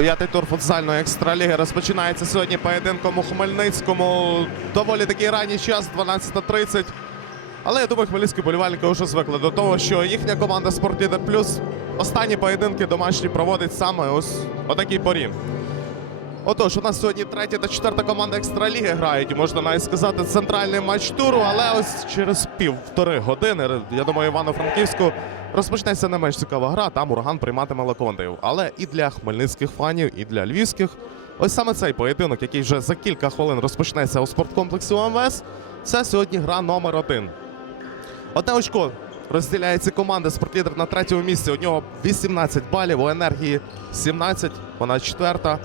Дев'ятий тур футзальної екстраліги розпочинається сьогодні поєдинком у Хмельницькому. Доволі такий ранній час, 12.30. Але я думаю, хмельницькі болівальники вже звикли до того, що їхня команда Спортлідер Плюс останні поєдинки домашні проводить саме ось о порі. Отож, у нас сьогодні третя та четверта команда екстраліги грають. Можна навіть сказати, центральний матч туру. Але ось через півтори години, я думаю, Івано-Франківську розпочнеться не менш цікава гра. Там ураган прийматиме Локомотив. Але і для хмельницьких фанів, і для львівських. Ось саме цей поєдинок, який вже за кілька хвилин розпочнеться у спорткомплексі ОМВС. Це сьогодні гра номер один. Одне очко розділяє ці команди. Спортлідер на третьому місці. У нього 18 балів, у енергії 17, вона четверта.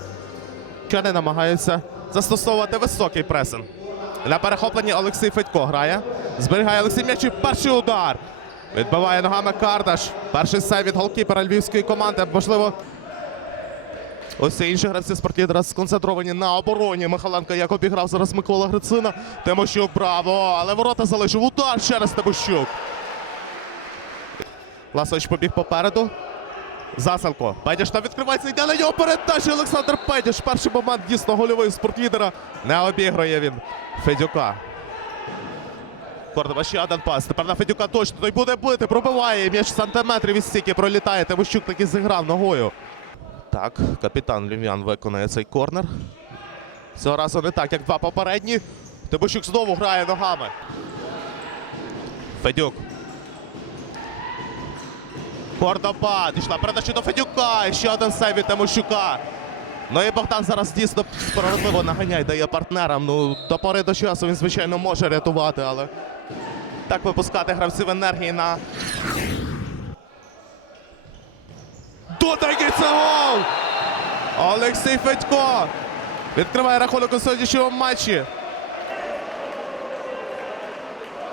Чани намагаються застосовувати високий пресинг. На перехопленні Олексій Федько грає. Зберігає Олексій м'яч і перший удар. Відбиває ногами Кардаш. Перший сейв від голкіпера львівської команди. Можливо, ось інші гравці спортлідера сконцентровані на обороні. Михаленко як обіграв зараз Микола Грицина. Тимощук, браво! Але ворота залишив. Удар через Тимощук. Ласович побіг попереду. Заселко. Педіш там відкривається, йде на нього передача. Олександр Педіш. Перший момент дійсно гольовий спортлідера. Не обіграє він Федюка. Кордова ще один пас. Тепер на Федюка точно. Той буде бити. Пробиває. М'яч сантиметрів від стійки пролітає. Тимощук таки зіграв ногою. Так, капітан Львів'ян виконує цей корнер. Цього разу не так, як два попередні. Тимощук знову грає ногами. Федюк. Кордоба. Дійшла передача до Федюка. І Ще один сейв від Тимощука. Ну і Богдан зараз дійсно справедливо наганяй дає партнерам. Ну, до пори до часу він, звичайно, може рятувати, але так випускати гравців енергії на. Дотайки це гол! Олексій Федько відкриває рахунок у сьогоднішньому матчі.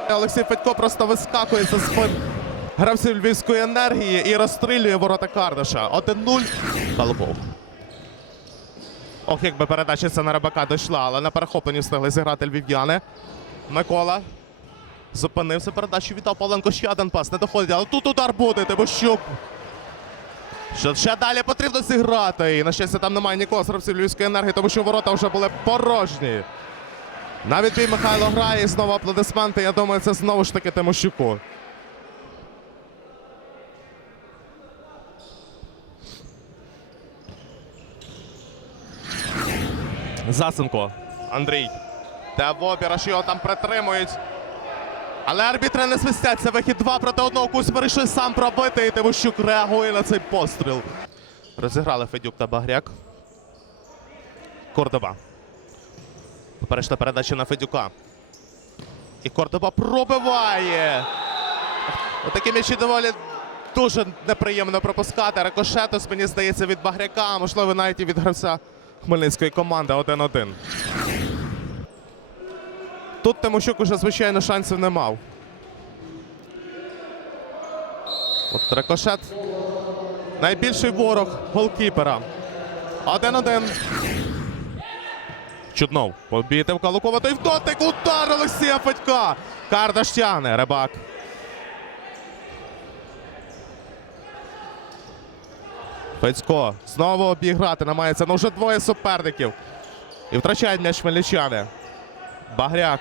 Олексій Федько просто вискакує за спин гравців львівської енергії і розстрілює ворота Кардаша. 1-0. Халков. Ох, якби передача ця на рибака дійшла, але на перехопленні встигли зіграти львів'яни. Микола зупинився передачу. Вітав Павленко ще один пас. Не доходить, але тут удар буде, Тимощук. Що ще далі потрібно зіграти. І на щастя, там немає нікого з гравців львівської енергії, тому що ворота вже були порожні. Навіть бій Михайло грає і знову аплодисменти. Я думаю, це знову ж таки Тимощуку. Засенко. Андрій. Та Вобіра, його там притримують. Але арбітри не свистять. Це вихід 2 проти одного. Кусь вирішує сам пробити. І Тимощук реагує на цей постріл. Розіграли Федюк та Багряк. Кордоба. Перейшла передача на Федюка. І Кордоба пробиває. Отакі м'ячі доволі дуже неприємно пропускати. Рикошет, ось, мені здається, від Багряка, можливо, навіть і від гравця хмельницької команди 1-1. Тут Тимощук уже, звичайно, шансів не мав. От рикошет. Найбільший ворог голкіпера. 1-1. Чуднов. Побітив Калукова. Той в дотик. Удар Олексія Федька. Кардаш тягне. Рибак. Федько знову обіграти намагається. Ну вже двоє суперників. І втрачають м'яч хмельничани. Багряк.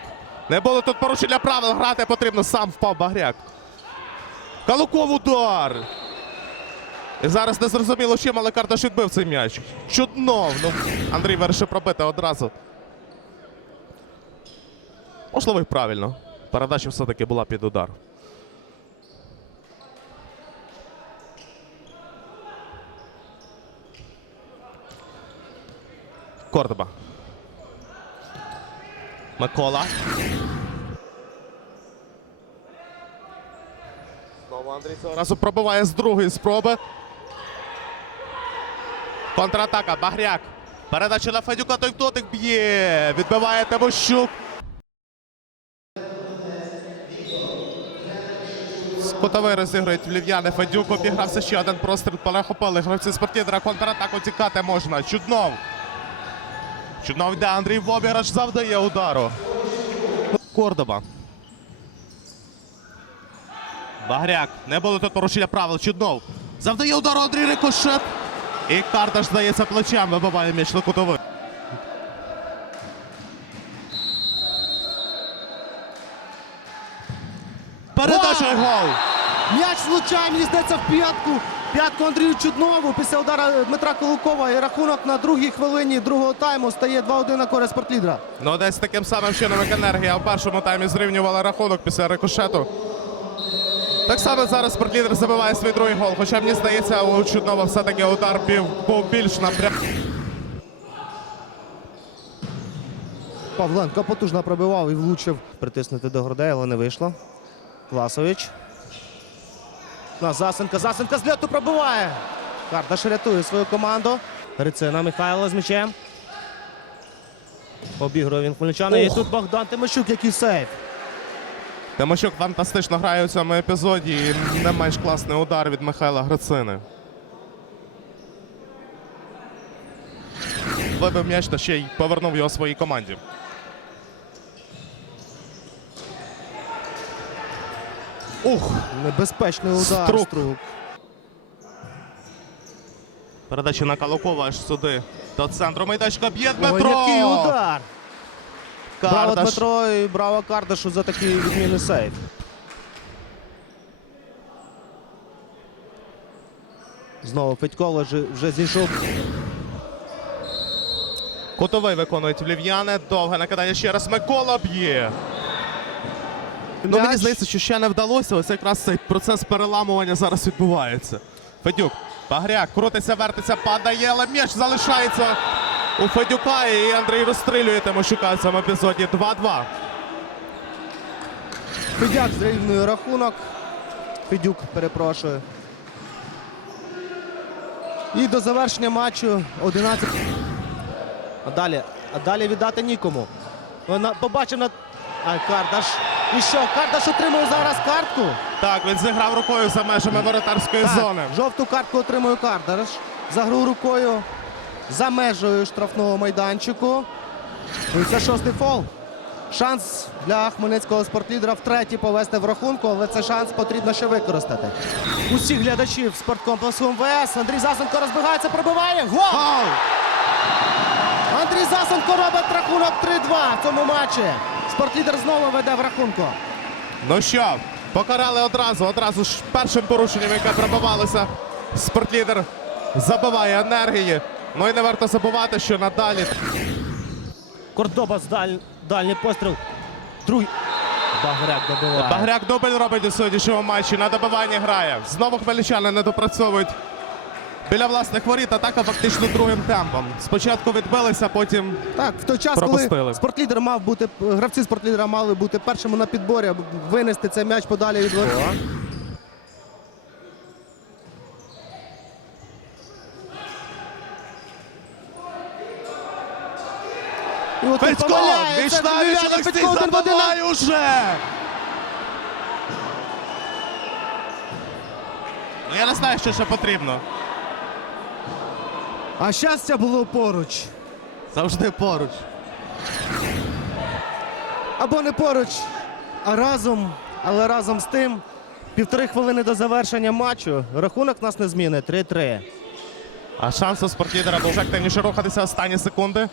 Не було тут порушення правил. Грати потрібно. Сам впав Багряк. Калуков удар. І зараз не зрозуміло чим, але Кардаш відбив цей м'яч. Чуднов. Ну, Андрій вирішив пробити одразу. Можливо, і правильно. Передача все-таки була під удар. Кордоба. Микола. Знову разу пробиває з другої спроби. Контратака. Багряк. Передача на Федюка. Той дотик б'є. Відбиває Тимощук. З Кутовий розігрують львів'яни. Федюк обігрався ще один простріл. Перехопили. Гравці спортідера. Контратаку тікати можна. Чуднов. Чуднов йде. Андрій Вобіраш завдає удару. Кордоба. Багряк. Не було тут порушення правил. Чуднов. Завдає удару Андрій Рикошет. І Карташ, здається, плечем вибиває м'яч на кутовий. Передача гол! М'яч влучає, мені здається, в п'ятку. П'ятку Андрію Чуднову після удара Дмитра Колокова. І рахунок на другій хвилині другого тайму стає 2-1 на користь спортлідера. Ну, десь таким самим чином, як енергія в першому таймі зрівнювала рахунок після рикошету. Так само зараз спортлідер забиває свій другий гол. Хоча мені здається, у Чуднова все-таки удар був більш напрям. Павленко потужно пробивав і влучив. Притиснути до грудей, але не вийшло. Класович. На Засенка. Засенка з льоту пробиває. Кардаш рятує свою команду. Грицина Михайло з м'ячем. Обігрує він хмельничана. І тут Богдан Тимощук, який сейф. Тимощук фантастично грає у цьому епізоді. І не менш класний удар від Михайла Грицини. Вибив м'яч та ще й повернув його своїй команді. Ух! Небезпечний удар. Струк. Струк. Передача на Калукова аж сюди. До центру майданчика б'є Ой, який удар! Браво Кардаш. Дмитро і браво Кардашу за такий відмінний сейф. Знову Федько вже, вже зійшов. Кутовий виконують львів'яни. Довге накидання ще раз. Микола б'є. Ну, мені здається, що ще не вдалося. Ось якраз цей процес переламування зараз відбувається. Федюк, Багряк, крутиться, вертиться, падає, але м'яч залишається у Федюка. І Андрій розстрілює Тимощука в цьому епізоді 2-2. Федяк зрівнює рахунок. Федюк перепрошую. І до завершення матчу 11. А далі, а далі віддати нікому. Вона побачив на. А Кардаш. І що? Кардаш отримує зараз картку. Так, він зіграв рукою за межами воротарської Так, зони. Жовту картку отримує Кардаш. За гру рукою за межею штрафного майданчику. І це шостий фол. Шанс для хмельницького спортлідера втретє повести в рахунку, але цей шанс потрібно ще використати. Усіх глядачів спорткомплексу МВС. Андрій Засенко розбігається, пробиває. Гол! Гол! Андрій Засенко робить рахунок 3-2 в цьому матчі. Спортлідер знову веде в рахунку. Ну що, покарали одразу, одразу ж першим порушенням, яке пробивалося. Спортлідер забиває енергії. Ну і не варто забувати, що надалі Кордоба з даль... дальній постріл. Другий. Багряк добиває. Багряк дубль робить у сьогоднішньому матчі. На добиванні грає. Знову хмельничани не допрацьовують. Біля власних воріт атака фактично другим темпом. Спочатку відбилися, потім Так, в той час, Пропустили. коли спортлідер мав бути, гравці спортлідера мали бути першими на підборі, аби винести цей м'яч подалі від воріт. І от він Федько! помиляється, Вічна Львів'яни, віч Олексій один в один на- забиває уже! Ну я не знаю, що ще потрібно. А щастя було поруч. Завжди поруч. Або не поруч, а разом. Але разом з тим, півтори хвилини до завершення матчу. Рахунок нас не змінить 3-3. А шанс у спортлідера був активніше рухатися останні секунди.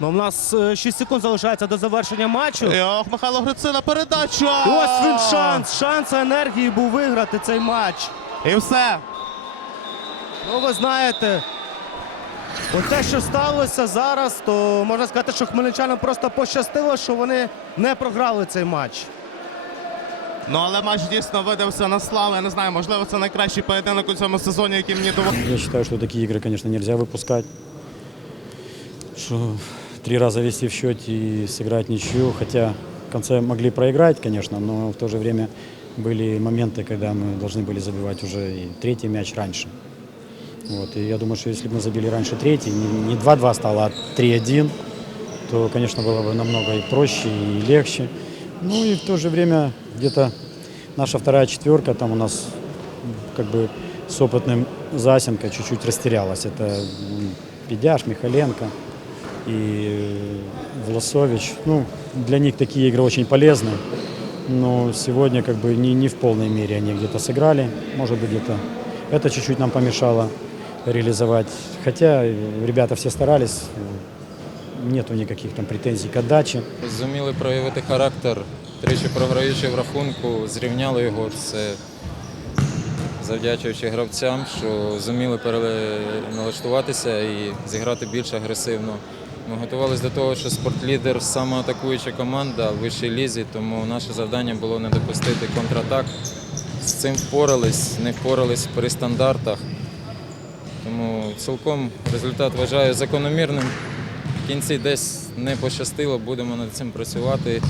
Ну, у нас е, 6 секунд залишається до завершення матчу. І ох, Михайло Грицина, передача! І ось він шанс. Шанс енергії був виграти цей матч. І все. Ну, ви знаєте, от те, що сталося зараз, то можна сказати, що хмельничанам просто пощастило, що вони не програли цей матч. Ну але матч дійсно видався на славу. Я не знаю, можливо, це найкращий поєдинок у цьому сезоні, який мені доводиться. Я считаю, что такие игры, конечно, нельзя выпускать. Что три раза вести в счете и сыграть ничью, хотя в конце могли проиграть, конечно, но в то же время были моменты, когда мы должны были забивать уже и третий мяч раньше. Вот, и я думаю, что если бы мы забили раньше третий, не не 2-2 стало, а 3-1, то, конечно, было бы намного и проще, и легче. Ну и в то же время где-то наша вторая четверка, там у нас как бы с опытным Засенко чуть-чуть растерялась. Это Педяш, Михаленко и э, Власович. Ну, для них такие игры очень полезны. Но сегодня как бы не, не в полной мере они где-то сыграли. Может быть, где-то это чуть-чуть нам помешало. Реализовать. Хотя ребята все старались, нету никаких там претензий к отдаче. Зуміли проявити характер, тричі програючи в рахунку, зрівняли його. Це завдячуючи гравцям, що зуміли переналаштуватися і зіграти більш агресивно. Ми готувалися до того, що спортлідер саме атакуюча команда в вищій лізі, тому наше завдання було не допустити контратак. З цим впорались, не впорались при стандартах. Цілком результат вважаю закономірним. В кінці десь не пощастило, будемо над цим працювати